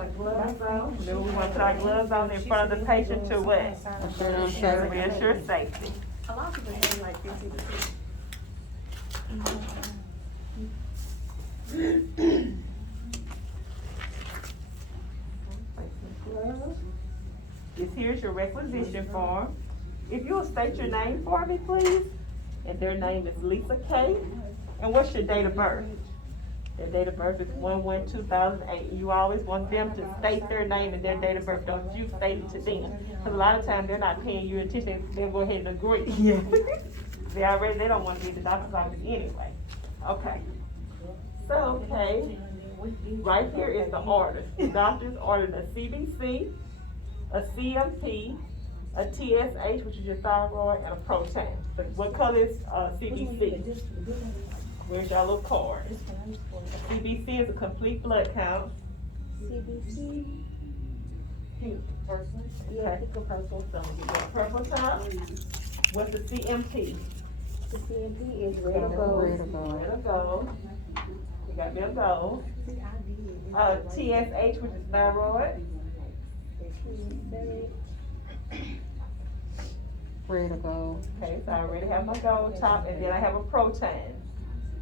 my gloves on. Remember, we want to put our gloves on in front of the patient to what? Reassure safety. A lot of people have like 50 to 50. This here's your requisition form. If you'll state your name for me, please. And their name is Lisa K. And what's your date of birth? Their date of birth is 1/1/2008. You always want them to state their name and their date of birth. Don't you state it to them. Because a lot of times they're not paying you attention. They'll go ahead and agree. Yeah. They don't want to be at the doctor's office anyway. Okay. So, okay. Right here is the order. The doctor's ordered a CBC, a CMP, a TSH, which is your thyroid, and a protein. So what color is CBC? Where's your little card? A CBC is a complete blood count. CBC? Purple? Yeah, pick a purple. So I'm gonna get your purple top. What's the CMP? The CMP is red or gold. Red or gold. You got me a gold. TSH, which is thyroid. Red or gold. Okay, so I already have my gold top, and then I have a protein.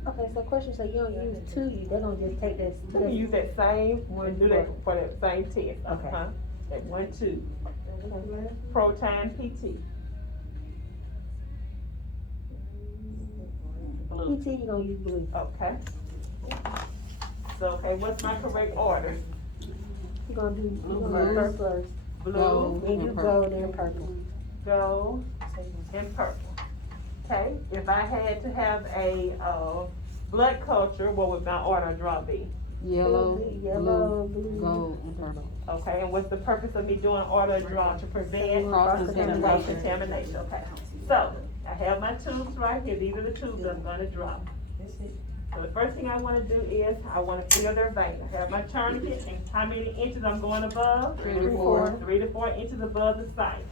Okay, so question, so you don't use two, they're gonna just take this. You can use that same, we'll do that for that same test. Okay. That 1, 2. Protein PT. Blue. PT, you gonna use blue. Okay. So, okay, what's my correct order? You gonna do Blue purple first. Blue, Then you gold and purple. gold, and purple. Okay, if I had to have a blood culture, what would my order draw be? Yellow, blue, gold, and purple. Okay, and what's the purpose of me doing order draw? To prevent Cross-contamination. cross-contamination, okay. So, I have my tubes right here, these are the tubes I'm gonna drop. So the first thing I wanna do is, I wanna feel their vein. I have my tourniquet, and how many inches I'm going above? 3 to 4. 3 to 4 inches above the site.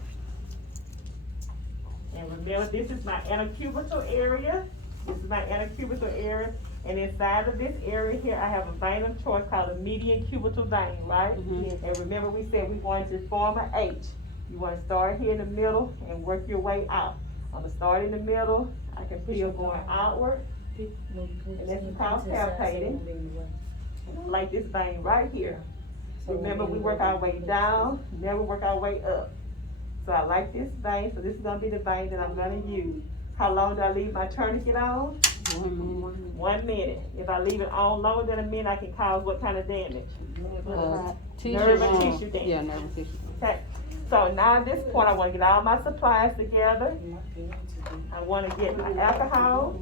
And remember, this is my antecubital area. This is my antecubital area. And inside of this area here, I have a vein of choice called a median cubital vein, right? Mhm. And remember, we said we wanted to form an H. You wanna start here in the middle and work your way out. I'm gonna start in the middle. I can feel going outward. And this is called palpating. Like this vein right here. Remember, we work our way down, never work our way up. So I like this vein, so this is gonna be the vein that I'm gonna use. How long do I leave my tourniquet on? 1 minute. 1 minute. If I leave it on longer than a minute, I can cause what kind of damage? Nerve and tissue damage. Yeah, nerve and tissue. Okay, so now at this point, I wanna get all my supplies together. I wanna get my alcohol.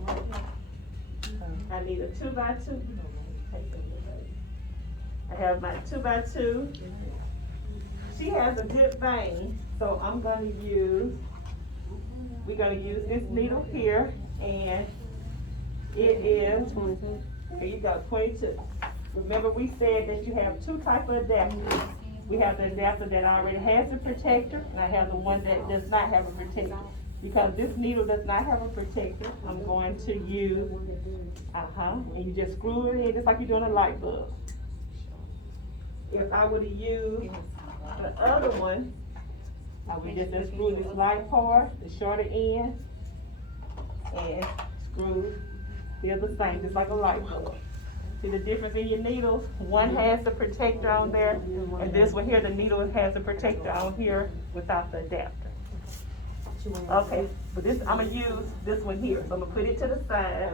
I need a 2x2. I have my 2x2. She has a good vein, so we're gonna use this needle here, and it is, 22. here you go, 22. Remember, we said that you have two types of adapters. We have the adapter that already has the protector, and I have the one that does not have a protector. Because this needle does not have a protector, I'm going to use, and you just screw it in just like you're doing a light bulb. If I were to use the other one, I would just unscrew this light part, the shorter end, and screw the other same, just like a light bulb. See the difference in your needles? One has the protector on there, and this one here, the needle has the protector on here without the adapter. Okay, but this, I'm gonna use this one here, so I'm gonna put it to the side.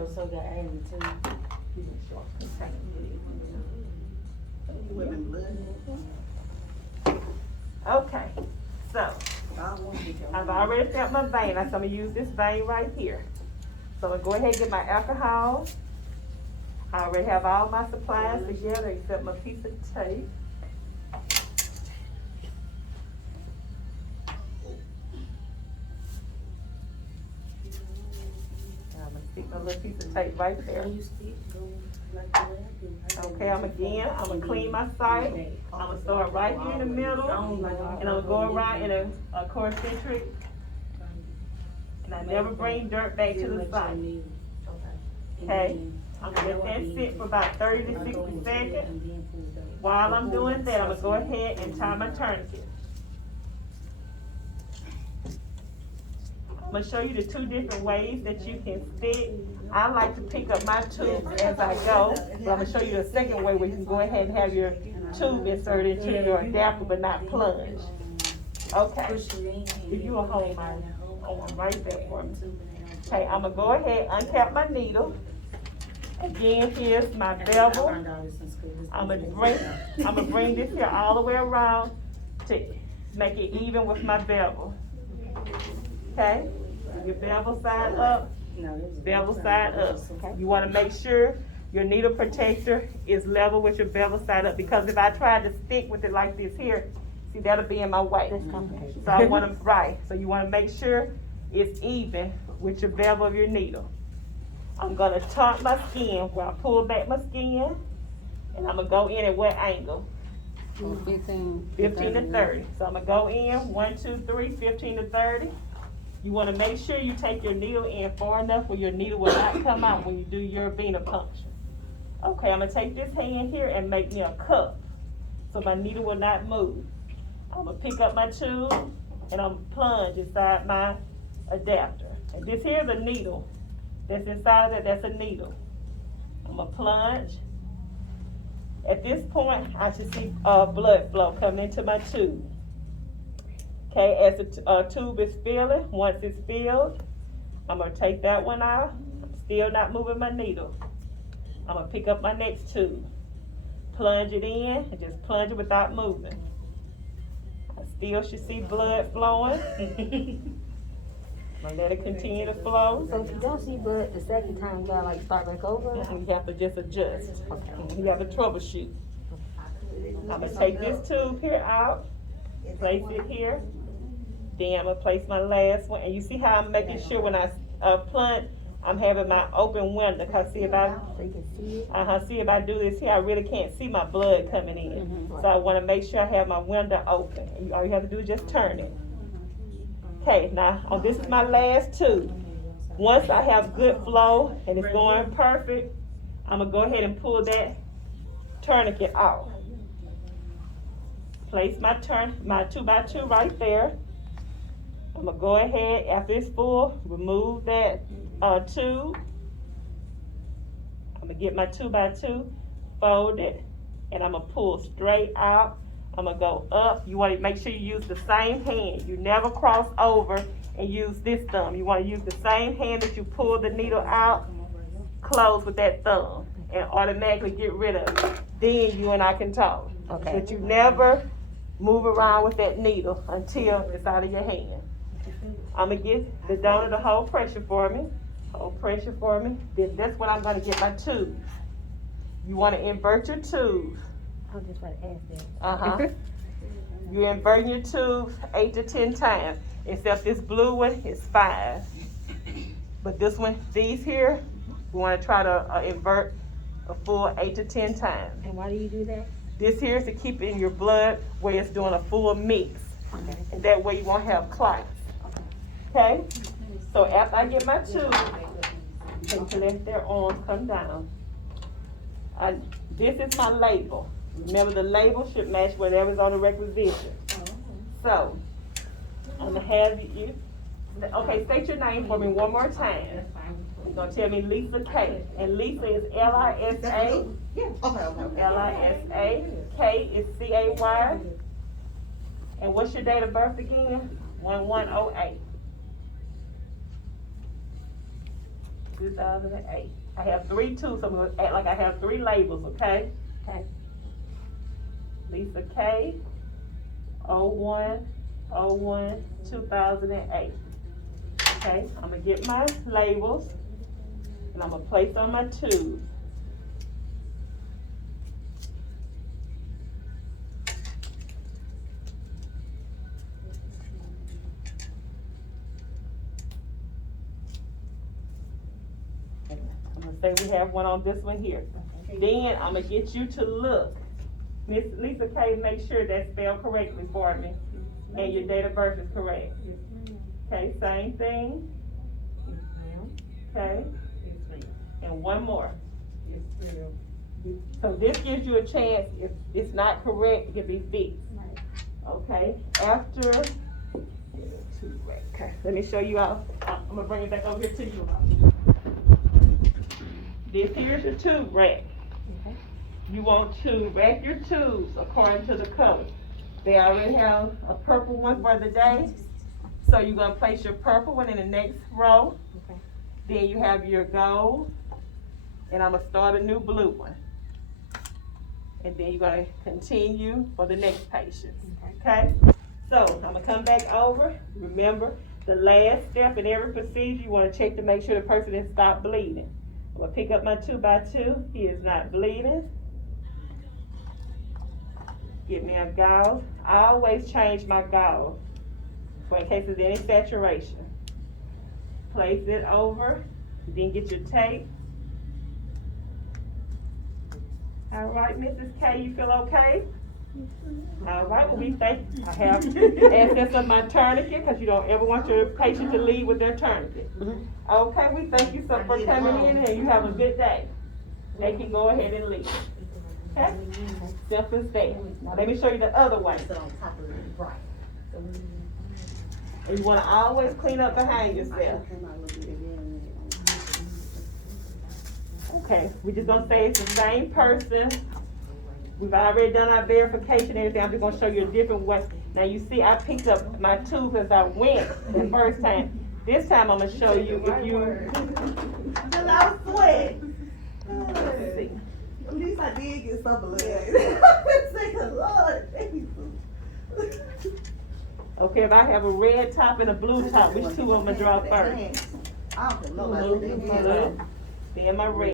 Okay, so, I've already felt my vein, so I'm gonna use this vein right here. So I'm gonna go ahead and get my alcohol. I already have all my supplies together except my piece of tape. I'm gonna stick my little piece of tape right there. Okay, I'm gonna clean my site. I'm gonna start right here in the middle, and I'm gonna go around in a concentric. And I never bring dirt back to the site. Okay, I'm gonna let that sit for about 30 to 60 seconds. While I'm doing that, I'm gonna go ahead and tie my tourniquet. I'm gonna show you the two different ways that you can stick. I like to pick up my tube as I go, but I'm gonna show you the second way where you can go ahead and have your tube inserted into your adapter but not plunge. Okay, if you will hold my arm right there for me. Okay, I'm gonna go ahead, uncap my needle. Again, here's my bevel. I'm gonna bring this here all the way around to make it even with my bevel. Okay, your bevel side up, bevel side up. You wanna make sure your needle protector is level with your bevel side up, because if I try to stick with it like this here, see, that'll be in my way. So I wanna, so you wanna make sure it's even with your bevel of your needle. I'm gonna taunt my skin where I pull back my skin, and I'm gonna go in at what angle? 15 to 30. So I'm gonna go in, 1, 2, 3, 15 to 30. You wanna make sure you take your needle in far enough where your needle will not come out when you do your venipuncture. Okay, I'm gonna take this hand here and make me a cup, so my needle will not move. I'm gonna pick up my tube, and I'm gonna plunge inside my adapter. And this here's a needle. That's inside of it, that's a needle. I'm gonna plunge. At this point, I should see blood flow coming into my tube. Okay, as the tube is filling, once it's filled, I'm gonna take that one out. I'm still not moving my needle. I'm gonna pick up my next tube, plunge it in, and just plunge it without moving. I still should see blood flowing. I'm gonna let it continue to flow. So if you don't see blood the second time, you gotta like start back over? You have to just adjust. You have to troubleshoot. I'm gonna take this tube here out, place it here. Then I'm gonna place my last one. And you see how I'm making sure when I plunge, I'm having my open window. Cause see if I, So you can see it? see if I do this here, I really can't see my blood coming in. So I wanna make sure I have my window open. And all you have to do is just turn it. Okay, now, this is my last tube. Once I have good flow and it's going perfect, I'm gonna go ahead and pull that tourniquet off. Place my 2x2 right there. I'm gonna go ahead, after it's full, remove that tube. I'm gonna get my 2x2, fold it, and I'm gonna pull straight out. I'm gonna go up. You wanna make sure you use the same hand. You never cross over and use this thumb. You wanna use the same hand that you pull the needle out, close with that thumb, and automatically get rid of it. Then you and I can talk. Okay. But you never move around with that needle until it's out of your hand. I'm gonna get the donor to hold pressure for me. Hold pressure for me. Then that's when I'm gonna get my tube. You wanna invert your tube. I was just about to ask that. You're inverting your tubes 8 to 10 times. Except this blue one is 5. But this one, these here, we wanna try to invert a full 8 to 10 times. And why do you do that? This here is to keep in your blood where it's doing a full mix. Okay. And that way you won't have clots. Okay? So after I get my tube, they can let their arms come down. This is my label. Remember, the label should match whatever's on the requisition. So, I'm gonna have you, okay, state your name for me one more time. You're gonna tell me Lisa K. And Lisa is Lisa. Lisa. K is CAY. And what's your date of birth again? 1108. 2008. I have 3 tubes, so I'm gonna act like I have 3 labels, okay? Okay. Lisa K, 01/01/2008. Okay, I'm gonna get my labels and I'm gonna place on my tube. I'm gonna say we have one on this one here. Then I'm gonna get you to look. Miss Lisa K, make sure that's spelled correctly for me, and your date of birth is correct. Okay, same thing. Okay, and one more. So this gives you a chance, if it's not correct, it can be fixed. Okay, after, okay, let me show you all, I'm gonna bring it back over here to you all. This here's your tube rack. You want to rack your tubes according to the color. They already have a purple one for the day, so you're gonna place your purple one in the next row. Then you have your gold, and I'm gonna start a new blue one. And then you're gonna continue for the next patient, okay? So, I'm gonna come back over. Remember, the last step in every procedure, you wanna check to make sure the person has stopped bleeding. I'm gonna pick up my 2x2, he is not bleeding. Get me a gauze. I always change my gauze for in case there's any saturation. Place it over, then get your tape. All right, Mrs. K, you feel okay? All right, well, we thank, I have access of my tourniquet, because you don't ever want your patient to leave with their tourniquet. Okay, we thank you so for coming in, and you have a good day. They can go ahead and leave. Okay? Simple as that. Now, let me show you the other way. And you want to always clean up behind yourself. Okay, we're just gonna say it's the same person. We've already done our verification and everything. I'm just gonna show you a different way. Now you see I picked up my tube as I went the first time. This time I'm gonna show you if you. And I was sweating. Let's see. At least I did get some blood. Thank the Lord. Okay, if I have a red top and a blue top, which two I'm gonna draw first? I don't know. Blue, then my red.